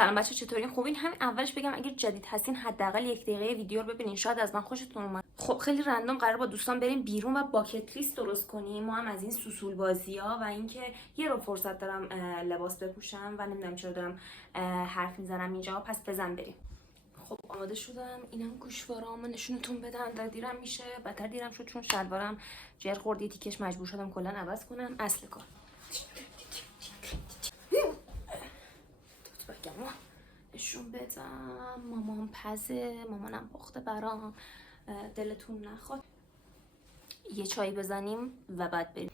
سلام بچه، چطورین؟ خوبین؟ همین اولش بگم اگر جدید هستین حداقل 1 دقیقه ویدیو رو ببینین، شاید از من خوشتون اومد. خب خیلی رندوم قرار با دوستان بریم بیرون و باکت لیست درست کنیم. ما هم از این سوسول بازی‌ها و اینکه یه رو فرصت دارم لباس بپوشم و نمیدونم چرا دارم حرف میزنم اینجا، پس بزن بریم. خب آماده شدم، اینم گوشوارام، نشونتون بدم. در دیرم میشه، بدتر دیرم شد چون شلوارم جر خورد، تیکش مجبور شدم کلا عوض کنم. اصل کار نشون بدم. مامان پزه، مامانم پخته برام، دلتون نخواد. یه چای بزنیم و بعد بریم.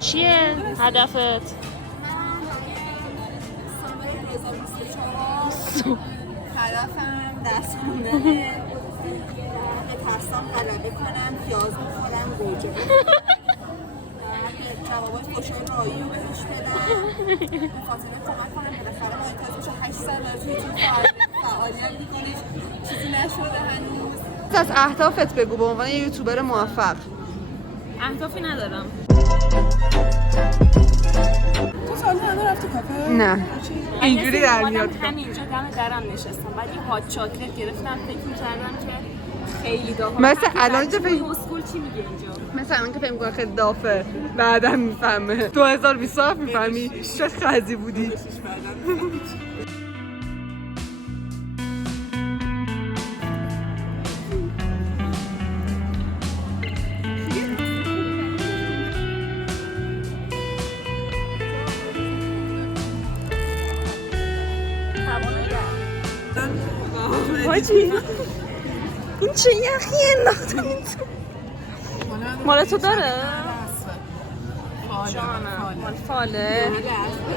چیه هدفت؟ هدفم دست خوندنه، ترسام غلبه کنم، پیاز بخورم، گوجه بخورم، جوابای خوشای رایی رو بهش بدم، خاطر کمک کنم بالاخره مایتاز بشه. 8 سال از یوتیوب فعالیت میکنی، چیزی نشده هنوز. از اهدافت بگو به عنوان یه یوتیوبر موفق. اهدافی ندارم. تو سال همه رفتی کافه؟ نه اینجوری در میاد. همینجا دم درم نشستم، بعد یه هات چاکلت گرفتم، فکر می‌کردم که خیلی داغه. مثلا الان چه فکر اسکول چی میگه اینجا؟ مثلا الان که فکر می‌کنم خیلی دافه، بعدا میفهمه. 2027 میفهمی چه خزی بودی. حاجی این چه یخی انداختم این تو؟ مال تو داره؟ مال فاله.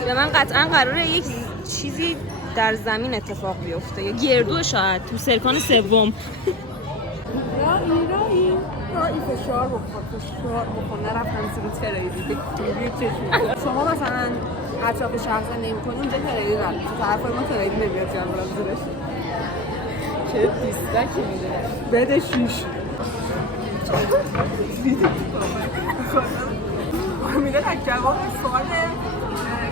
به من قطعا قراره یک چیزی در زمین اتفاق بیفته، یا گردو شاید تو سرکان سوم. رایی فشار بکن نرفتم زیر تریدی بگیری چشمی. شما مثلا اطراف شهر زندگی میکنی، اونجا تریدی رفت تو طرفای ما تریدی نمیاد جان برم زیرش. چه دیستکی میده بده 6 میده که جواب سوال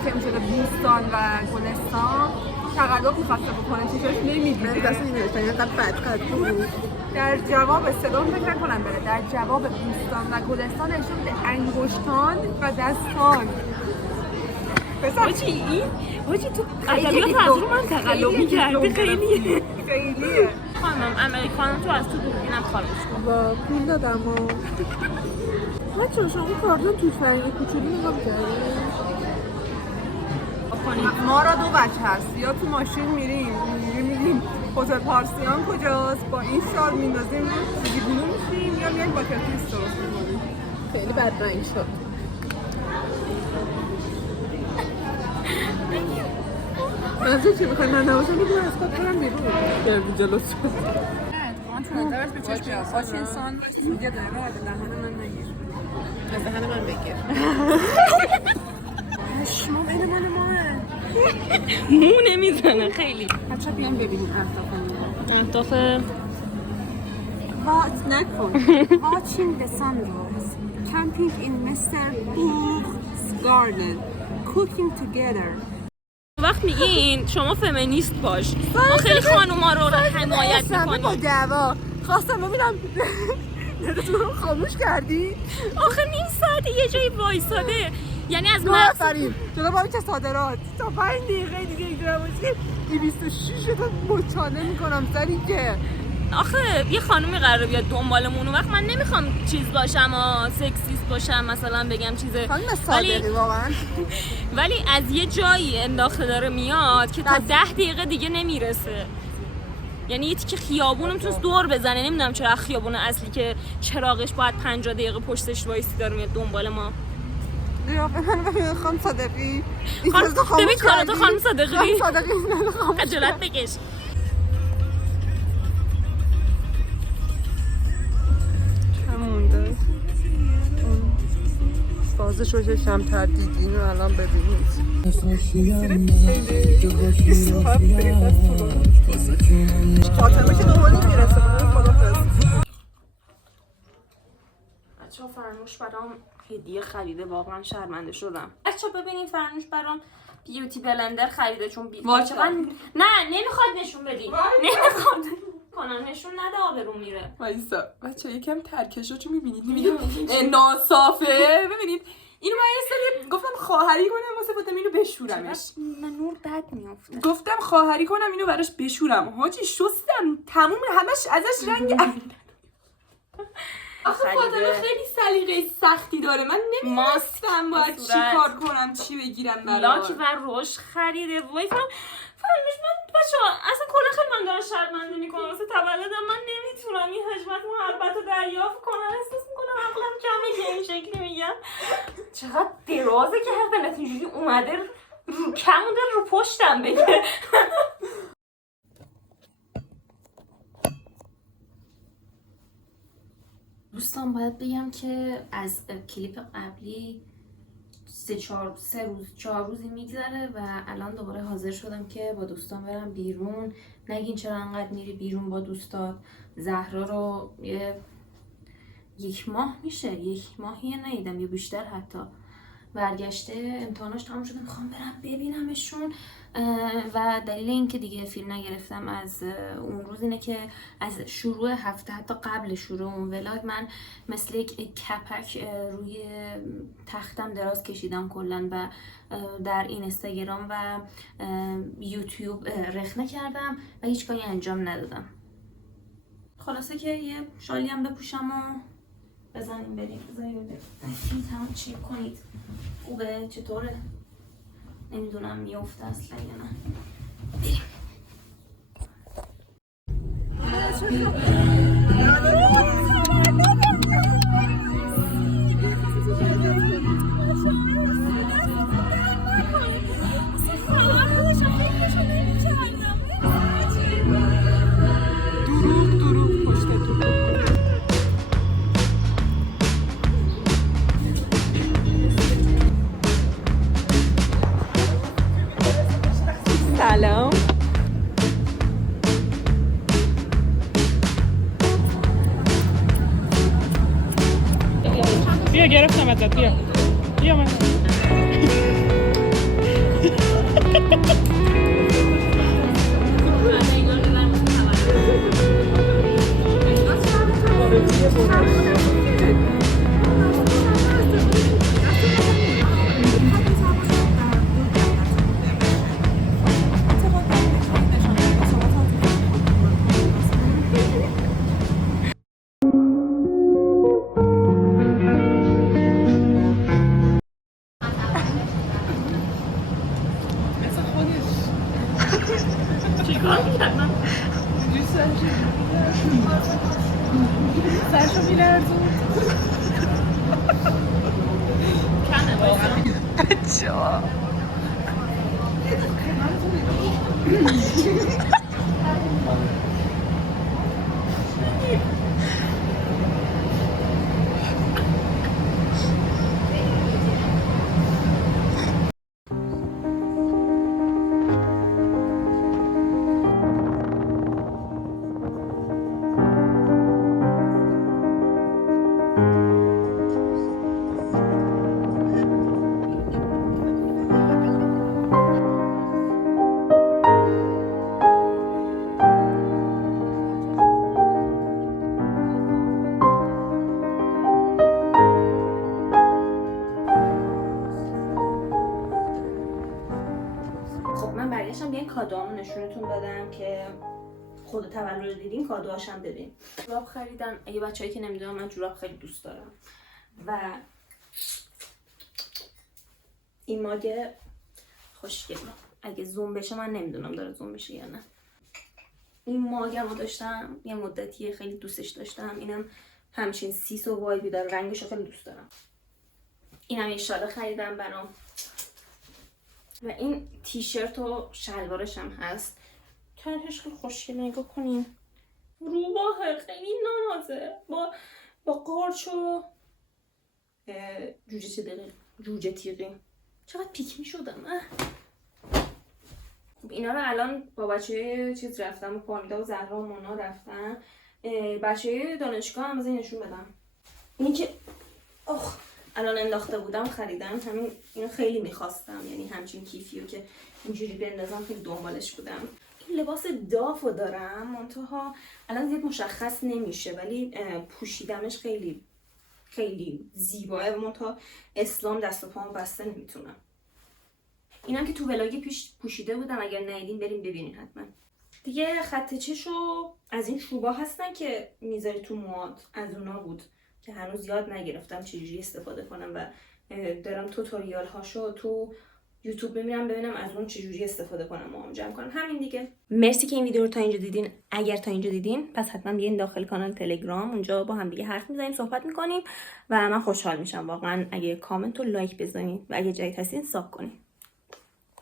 که میشه بوستان و گلستان تقلب میخواسته بکنه چیزاش نمیدونه دست نمیدونه اینقدر بدقد بود. در جواب صدام فکر نکنم بره. در جواب بوستان و گلستان نشون به انگشتان و دستان. حاجی این حاجی تو ادبیات از رو من تقلب می‌کردی. خیلیه خانم امریکانم تو از تو دوربینم خارج کن. با پول دادم بچه‌ها. شما کاردون توش فرنگی کوچولی نگاه کردید؟ ما را دو وجه هست، یا تو ماشین میریم هتل پارسیان کجاست، با این شال میندازیم دیگونو میشیم، یا میایم با کتلیست درست میکنیم. خیلی بدرنگ شد. منظور چی میخوایی؟ من نباشم میگم از خود برم بیرون برم جلوس شد. نه تو نظرت به چشم بیاد خاچ انسان میگه داره رو از دهن من نگیر، از دهن من بگیر. شمام این مال ماه مو نمیزنه خیلی. بچه بیان ببینیم اهداف وات نکن. Watching the sunrise, camping in Mr. Book's garden, cooking together. وقت میگین شما فمینیست باش، ما خیلی خانوما رو حمایت میکنیم. با دعوا خواستم ببینم نرتون رو خاموش کردی؟ آخه نیم ساعت یه جایی وایساده، یعنی از آفرین جناب آقای که صادرات تا 5 دقیقه دیگه اینجا باشید 26 تا مچاله میکنم سری که. آخه یه خانومی قراره بیاد دنبالمون، وقت من نمیخوام چیز باشم سکسیست باشم مثلا بگم چیزه، خانم صادقی واقعا ولی از یه جایی انداخته داره میاد که تا 10 دقیقه دیگه نمیرسه. یعنی یه تیکه خیابون میتونست دور بزنه، نمیدونم چرا خیابون اصلی که چراغش باید 50 دقیقه پشتش وایسی داره میاد دنبال ما. قیافه من ببین خانم صادقی. ببین کاراتو خانم صادقی. خانم صادقی خجالت بکش. نازش رو که کمتر دیدین رو الان ببینید. 27 دقیقه فاطمه که دوباره میرسه. خدافظ. بچه‌ها فرنوش برام هدیه خریده، واقعا شرمنده شدم. بچه‌ها ببینین فرنوش برام بیوتی بلندر خریده چون نه نمیخواد نشون بدی. نمیخواد کنم نشون نده آبرو میره. وایسا بچه یکم ترکشو چون میبینید ناصافه. ببینید اینو من یه سری گفتم خواهری کنم واسه فاطمه اینو بشورمش. من نور بد میافته. گفتم خواهری کنم اینو براش بشورم. حاجی شستم تموم همش ازش رنگ آخه فاطمه خیلی سلیقه سختی داره. من نمی‌دونستم باید چی کار کنم چی بگیرم براش. لاک و روش خریده. وای فرنوش من بچه‌ها اصلا کلا خیلی من دارم شرمنده میکنم واسه تولدم. من نمیتونم این حجمت محبت رو دریافت کنم. احساس میکنم عقلم جمعه که این شکلی میگم. چقدر درازه که هر دلت اینجوری اومده رو کمونده رو پشتم بگه. دوستان باید بگم که از کلیپ قبلی 4 روزی میگذره و الان دوباره حاضر شدم که با دوستان برم بیرون. نگین چرا انقدر میری بیرون با دوستات. زهرا رو یک ماه میشه، یک ماهی ندیدم یا بیشتر حتی. برگشته امتحاناش تموم شده میخوام برم ببینمشون و دلیل این که دیگه فیلم نگرفتم از اون روز اینه که از شروع هفته حتی قبل شروع اون ولاگ من مثل یک کپک روی تختم دراز کشیدم کلا و در این اینستاگرام و یوتیوب رخنه کردم و هیچ کاری انجام ندادم. خلاصه که یه شالی هم بپوشم و بزنیم بریم. بزنیم تمام چیک کنید. خوبه؟ چطوره؟ نمیدونم میافته اصلا یا نه. بریم. سلام. بیا گرفتم ازت. بیا من سرشو میلرزون. بچه ها کادوامو نشونتون بدم که خود تولد دیدین کادوهاشم ببین. جوراب خریدم. اگه بچه‌ای که نمیدونم من جوراب خیلی دوست دارم و این ماگ خوشگله. اگه زوم بشه من نمیدونم داره زوم بشه یا نه. این ماگمو داشتم یه مدتی خیلی دوستش داشتم. اینم همچین سیس و وایبی داره. رنگشو خیلی دوست دارم. اینم یه شال خریدم برام و این تیشرت و شلوارش هم هست. تنش خیلی خوشگله. نگاه کنین روباهه خیلی نانازه با قارچ و جوجه دقیق جوجه تیغی. چقدر پیک می‌شدم. اینا رو الان با بچه چیز رفتم و پارمیدا و زهرا و مونا رفتن. بچه دانشگاه هم از این نشون بدم. اینی که الان انداخته بودم خریدم. همین اینو خیلی میخواستم، یعنی همچین کیفیو که اینجوری بندازم خیلی دنبالش بودم. این لباس دافو دارم منتها الان زیاد مشخص نمیشه، ولی پوشیدمش خیلی خیلی زیباه و منتها اسلام دست و پامو بسته نمیتونم. اینم که تو ولاگ پیش پوشیده بودم، اگر ندیدین بریم ببینین حتما. دیگه خط چشو از این چوبا هستن که میذاری تو موهات، از اونا بود که هنوز یاد نگرفتم چجوری استفاده کنم و دارم توتوریال هاشو تو یوتیوب ببینم از اون چجوری استفاده کنم موهام جمع کنم. همین دیگه. مرسی که این ویدیو رو تا اینجا دیدین. اگر تا اینجا دیدین پس حتما بیاین داخل کانال تلگرام، اونجا با هم دیگه حرف میزنیم، صحبت میکنیم و من خوشحال میشم واقعا اگه کامنت و لایک بزنید و اگه جدید هستین ساب کنید.